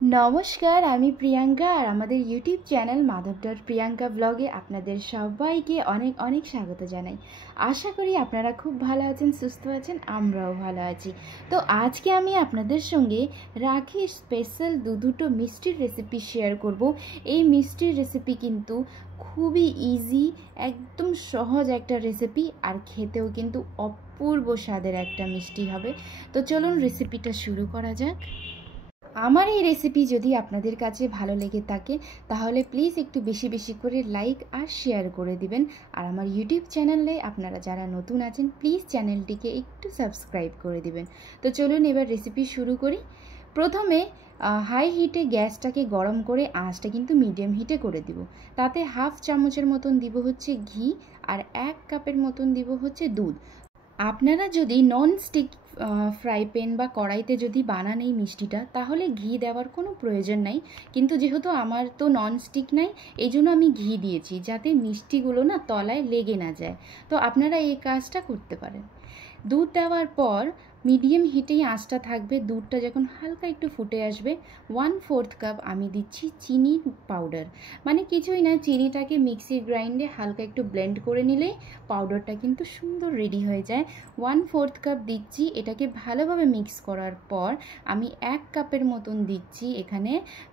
নমস্কার, আমি প্রিয়াঙ্কা আর আমাদের ইউটিউব চ্যানেল মাধব.প্রিয়াঙ্কা ব্লগে আপনাদের সবাইকে অনেক অনেক স্বাগত জানাই। আশা করি আপনারা খুব ভালো আছেন, সুস্থ আছেন, আমরাও ভালো আছি। তো আজকে আমি আপনাদের সঙ্গে রাখি স্পেশাল দুটো মিষ্টির রেসিপি শেয়ার করব। এই মিষ্টির রেসিপি কিন্তু খুবই ইজি, একদম সহজ একটা রেসিপি, আর খেতেও কিন্তু অপূর্ব স্বাদের একটা মিষ্টি হবে। তো চলুন রেসিপিটা শুরু করা যাক। আমার এই রেসিপি যদি আপনাদের কাছে ভালো লেগে থাকে তাহলে প্লিজ একটু বেশি বেশি করে লাইক আর শেয়ার করে দিবেন। আর আমার ইউটিউব চ্যানেলে আপনারা যারা নতুন আছেন প্লিজ চ্যানেলটিকে একটু সাবস্ক্রাইব করে দিবেন। তো চলুন এবার রেসিপি শুরু করি। প্রথমে হাই হিটে গ্যাসটাকে গরম করে আঁচটা কিন্তু মিডিয়াম হিটে করে দিব। তাতে হাফ চামচের মতন দিব হচ্ছে ঘি, আর 1 কাপের মতন দিব হচ্ছে দুধ। আপনারা যদি নন স্টিক ফ্রাই প্যান বা কড়াইতে যদি বানান এই মিষ্টিটা, তাহলে ঘি দেওয়ার কোনো প্রয়োজন নাই। কিন্তু যেহেতু আমার তো নন স্টিক নাই, এই জন্য আমি ঘি দিয়েছি যাতে মিষ্টিগুলো না তলায় লেগে না যায়। তো আপনারা এই কাজটা করতে পারেন। দুধ দেওয়ার পর মিডিয়াম হিটেই আঁচটা থাকবে। দুধটা যখন হালকা একটু ফুটে আসবে 1/4 কাপ আমি দিচ্ছি চিনি পাউডার। মানে কিছুই না, চিনিটাকে মিক্সির গ্রাইন্ডে হালকা একটু ব্লেন্ড করে নিলে পাউডারটা কিন্তু সুন্দর রেডি হয়ে যায়। 1/4 কাপ দিচ্ছি। এটাকে ভালোভাবে মিক্স করার পর আমি 1 কাপের মতন দিচ্ছি এখানে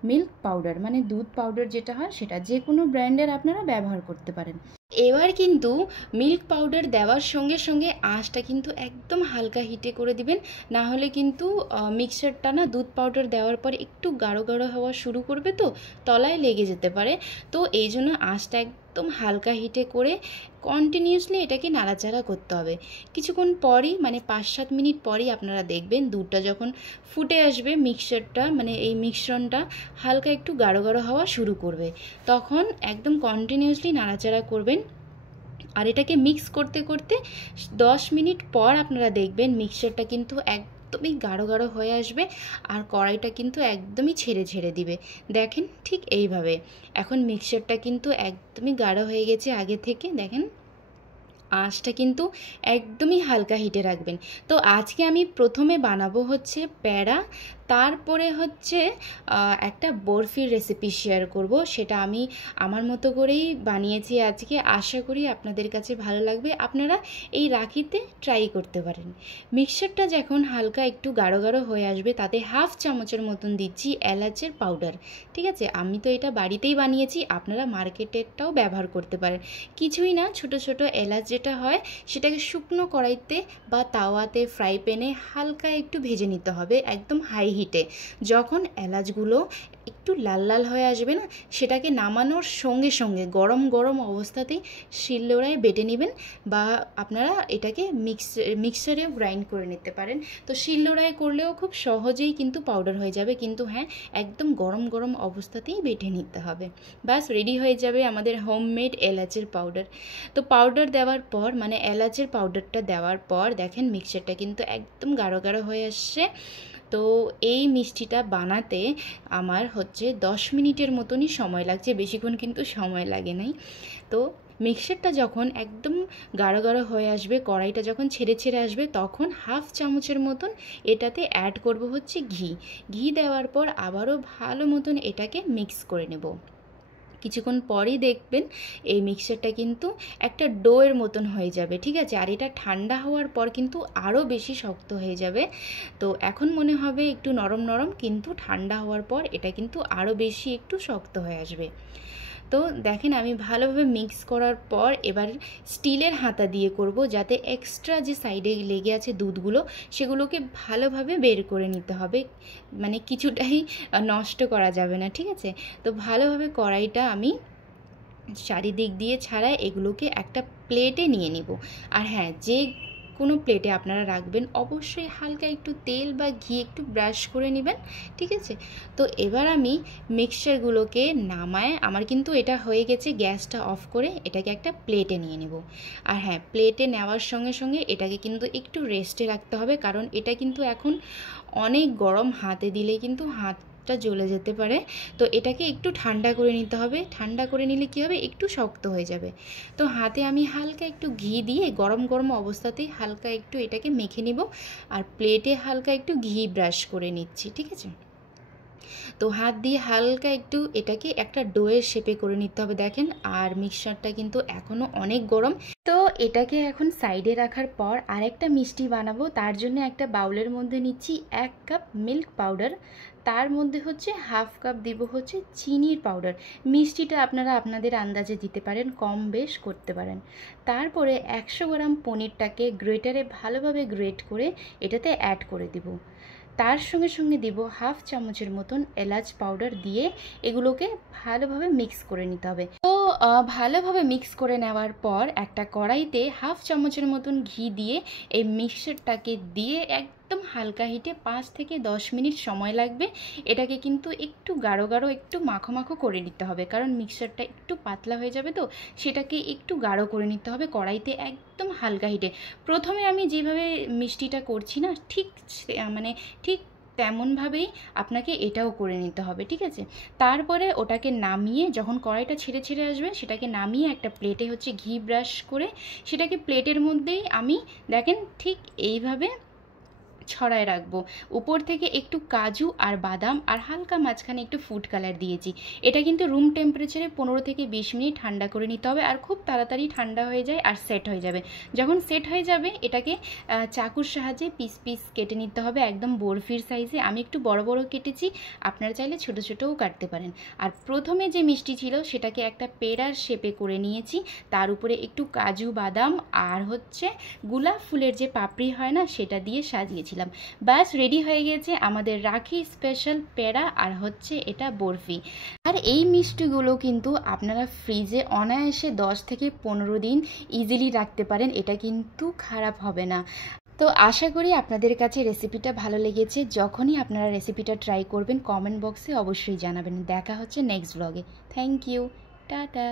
মিল্ক পাউডার, মানে দুধ পাউডার যেটা হয় সেটা, যে কোনো ব্র্যান্ডের আপনারা ব্যবহার করতে পারেন। এবার কিন্তু মিল্ক পাউডার দেওয়ার সঙ্গে সঙ্গে আঁচটা কিন্তু একদম হালকা হিটে করে দিবেন, না হলে কিন্তু মিক্সারটা না দুধ পাউডার দেওয়ার পর একটু গাঢ় গাঢ় হওয়া শুরু করবে, তো তলায় লেগে যেতে পারে। তো এই জন্য আঁচটা একদম হালকা হিটে করে কন্টিনিউয়াসলি এটাকে নাড়াচাড়া করতে হবে। কিছুক্ষণ পরই, মানে 5-7 মিনিট পরই আপনারা দেখবেন দুধটা যখন ফুটে আসবে, মিক্সচারটা মানে এই মিশ্রণটা হালকা একটু গাঢ় গাঢ় হওয়া শুরু করবে। তখন একদম কন্টিনিউয়াসলি নাড়াচাড়া করবেন। আর এটাকে মিক্স করতে করতে 10 মিনিট পর আপনারা দেখবেন মিক্সচারটা কিন্তু একদমই গাঢ় গাঢ় হয়ে আসবে, আর কড়াইটা কিন্তু একদমই ছেড়ে ছেড়ে দিবে। দেখেন ঠিক এইভাবে। এখন মিক্সচারটা কিন্তু একদমই গাঢ় হয়ে গেছে আগে থেকে। দেখেন আঁচটা কিন্তু একদমই হালকা হিটে রাখবেন। তো আজকে আমি প্রথমে বানাবো হচ্ছে প্যাড়া, তারপরে হচ্ছে একটা বরফির রেসিপি শেয়ার করব। সেটা আমি আমার মতো করেই বানিয়েছি আজকে। আশা করি আপনাদের কাছে ভালো লাগবে, আপনারা এই রাখিতে ট্রাই করতে পারেন। মিক্সচারটা যখন হালকা একটু গাঢ় গাঢ় হয়ে আসবে তাতে হাফ চামচের মতন দিচ্ছি এলাচের পাউডার। ঠিক আছে, আমি তো এটা বাড়িতেই বানিয়েছি, আপনারা মার্কেটেরটাও ব্যবহার করতে পারেন। কিছুই না, ছোট ছোট এলাচ যেটা হয় সেটাকে শুকনো কড়াইতে বা তাওয়াতে ফ্রাই প্যানে হালকা একটু ভেজে নিতে হবে একদম হাই হিটে। যখন এলাচগুলো একটু লাল লাল হয়ে আসবে না, সেটাকে নামানোর সঙ্গে সঙ্গে গরম গরম অবস্থাতেই শিলনোড়ায় বেটে নেবেন, বা আপনারা এটাকে মিক্সারেও গ্রাইন্ড করে নিতে পারেন। তো শিলনোড়ায় করলেও খুব সহজেই কিন্তু পাউডার হয়ে যাবে, কিন্তু হ্যাঁ একদম গরম গরম অবস্থাতেই বেটে নিতে হবে। ব্যাস রেডি হয়ে যাবে আমাদের হোমমেড এলাচের পাউডার। তো পাউডার দেওয়ার পর, মানে এলাচের পাউডারটা দেওয়ার পর দেখেন মিক্সচারটা কিন্তু একদম গাঢ় গাঢ় হয়ে আসছে। তো এই মিষ্টিটা বানাতে আমার হচ্ছে 10 মিনিটের মতনই সময় লাগছে, বেশিক্ষণ কিন্তু সময় লাগে নাই। তো মিক্সচারটা যখন একদম গাঢ় গাঢ় হয়ে আসবে, কড়াইটা যখন ছেড়ে ছেড়ে আসবে, তখন হাফ চামচের মতন এটাতে অ্যাড করব হচ্ছে ঘি। ঘি দেওয়ার পর আবারও ভালো মতন এটাকে মিক্স করে নেব। কিছুক্ষণ পরেই দেখবেন এই মিক্সচারটা কিন্তু একটা ডোয়ের মতন হয়ে যাবে। ঠিক আছে, আর এটা ঠান্ডা হওয়ার পর কিন্তু আরও বেশি শক্ত হয়ে যাবে। তো এখন মনে হবে একটু নরম নরম, কিন্তু ঠান্ডা হওয়ার পর এটা কিন্তু আরও বেশি একটু শক্ত হয়ে আসবে। তো দেখেন আমি ভালোভাবে মিক্স করার পর এবার স্টিলের হাতা দিয়ে করব, যাতে এক্সট্রা যে সাইডে লেগে আছে দুধগুলো সেগুলোকে ভালোভাবে বের করে নিতে হবে, মানে কিছুটাই নষ্ট করা যাবে না। ঠিক আছে, তো ভালোভাবে কড়াইটা আমি চারিদিক দিয়ে ছাড়াই এগুলোকে একটা প্লেটে নিয়ে নিব। আর হ্যাঁ, যে কোনো প্লেটে আপনারা রাখবেন অবশ্যই হালকা একটু তেল বা ঘি একটু ব্রাশ করে নেবেন। ঠিক আছে, তো এবার আমি মিক্সচারগুলোকে নামায়, আমার কিন্তু এটা হয়ে গেছে, গ্যাসটা অফ করে এটাকে একটা প্লেটে নিয়ে নেব। আর হ্যাঁ, প্লেটে নেওয়ার সঙ্গে সঙ্গে এটাকে কিন্তু একটু রেস্টে রাখতে হবে, কারণ এটা কিন্তু এখন অনেক গরম, হাতে দিলে কিন্তু হাতটা জ্বলে যেতে পারে। তো এটাকে একটু ঠান্ডা করে নিতে হবে। ঠান্ডা করে নিলে কী হবে, একটু শক্ত হয়ে যাবে। তো হাতে আমি হালকা একটু ঘি দিয়ে গরম গরম অবস্থাতেই হালকা একটু এটাকে মেখে নিব, আর প্লেটে হালকা একটু ঘি ব্রাশ করে নিচ্ছি। ঠিক আছে, তো হাত দিয়ে হালকা একটু এটাকে একটা ডোয়ের শেপে করে নিতে হবে। দেখেন, আর মিক্সচারটা কিন্তু এখনও অনেক গরম। তো এটাকে এখন সাইডে রাখার পর আরেকটা মিষ্টি বানাবো। তার জন্য একটা বাউলের মধ্যে নিচ্ছি 1 কাপ মিল্ক পাউডার, তার মধ্যে হচ্ছে 1/2 কাপ দিব হচ্ছে চিনির পাউডার। মিষ্টিটা আপনারা আপনাদের আন্দাজে দিতে পারেন, কম বেশ করতে পারেন। তারপরে 100 গ্রাম পনিরটাকে গ্রেটারে ভালোভাবে গ্রেট করে এটাতে অ্যাড করে দিব। তার সঙ্গে সঙ্গে দিব 1/2 চামচের মতন এলাচ পাউডার দিয়ে এগুলোকে ভালোভাবে মিক্স করে নিতে হবে। তো ভালোভাবে মিক্স করে নেওয়ার পর একটা কড়াইতে 1/2 চামচের মতন ঘি দিয়ে এই মিক্সচারটাকে দিয়ে একদম হালকা হিটে 5 থেকে 10 মিনিট সময় লাগবে। এটাকে কিন্তু একটু গাঢ় গাঢ় একটু মাখো মাখো করে নিতে হবে, কারণ মিক্সচারটা একটু পাতলা হয়ে যাবে, তো সেটাকে একটু গাঢ় করে নিতে হবে কড়াইতে একদম হালকা হিটে। প্রথমে আমি যেভাবে মিষ্টিটা করছি না, ঠিক তেমনভাবেই আপনাকে এটাও করে নিতে হবে, ঠিক আছে। তারপরে ওটাকে নামিয়ে যখন কড়াইটা ছেড়ে ছেড়ে আসবে, সেটাকে নামিয়ে একটা প্লেটে হচ্ছে ঘি ব্রাশ করে সেটাকে প্লেটের মধ্যেই আমি দেখেন ঠিক এইভাবে ছড়ায় রাখবো। উপর থেকে একটু কাজু আর বাদাম আর হালকা মাঝখানে একটু ফুড কালার দিয়েছি। এটা কিন্তু রুম টেম্পারেচারে 15 থেকে 20 মিনিট ঠান্ডা করে নিতে হবে, আর খুব তাড়াতাড়ি ঠান্ডা হয়ে যায় আর সেট হয়ে যাবে। যখন সেট হয়ে যাবে এটাকে চাকুর সাহায্যে পিস পিস কেটে নিতে হবে, একদম বরফির সাইজে। আমি একটু বড় বড় কেটেছি, আপনারা চাইলে ছোট ছোটও কাটতে পারেন। আর প্রথমে যে মিষ্টি ছিল সেটাকে একটা পেড়ার শেপে করে নিয়েছি, তার উপরে একটু কাজু বাদাম আর হচ্ছে গোলাপ ফুলের যে পাপড়ি হয় না, সেটা দিয়ে সাজিয়েছি। ব্যাস রেডি হয়ে গেছে আমাদের রাখি স্পেশাল পেড়া আর হচ্ছে এটা বরফি। আর এই মিষ্টিগুলো কিন্তু আপনারা ফ্রিজে অনায়াসে 10 থেকে 15 দিন ইজিলি রাখতে পারেন, এটা কিন্তু খারাপ হবে না। তো আশা করি আপনাদের কাছে রেসিপিটা ভালো লেগেছে। যখনই আপনারা রেসিপিটা ট্রাই করবেন কমেন্ট বক্সে অবশ্যই জানাবেন। দেখা হচ্ছে next blog. Thank you, tata.